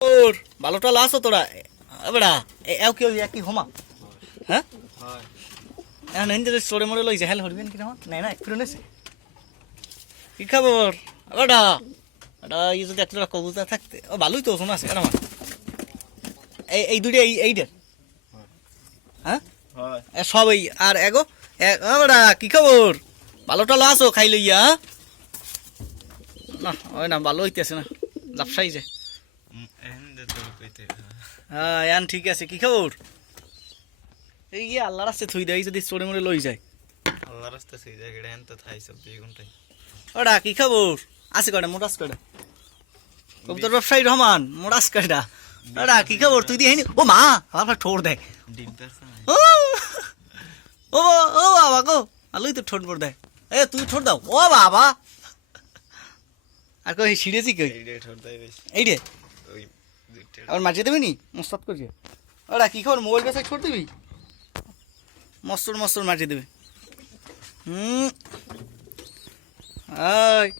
ওর ভালোটা লাসো তোরা বেড়া এও কেউ একই হোমা হ্যাঁ এখন এনে চড়ে মরে লইছে হেল হরবেন কি নাই না একটু নেছে কি খবর বেটা এটা ই যদি একটা কবুতর থাকতে ও ভালোই তো শোনা আছে আমার এই দুটো এইটার হ্যাঁ সব এই আর এগো বেটা কি খবর ভালোটা লাসো খাই লইয়া না ওই না ভালো হইতেছে না লাপসাই যায় হ্যাঁ ইয়ান ঠিক আছে কি খবর এই গিয়ে আল্লাহর রাস্তায় থুই দেয় যদি চড়ে মরে লই যায় আল্লাহর রাস্তায় থুই দেয় এটা এনতে থাই সব 2 ঘন্টায় ওটা কি খবর আছে কয়টা মোটাস কয়টা কবুতর ব্যবসায়ী রহমান মোটাস কয়টা ওটা কি খবর তুই দিয়ে ও মা আবার ঠোঁট দেয় ও ও ও বাবা গো আলুই তো ঠোঁট পড় দেয় এ তুই ঠোঁট দাও ও বাবা আর কই সিরিয়াসই কই ঠোঁট দেয় বেশি এই রে ওই দুইটা আর মাঝে দেবে নি মস্তাদ করছে ওরা কি খবর মোবাইল বেসাই ছোট দিবি মস্তর মস্তর মাঝে দেবে আয়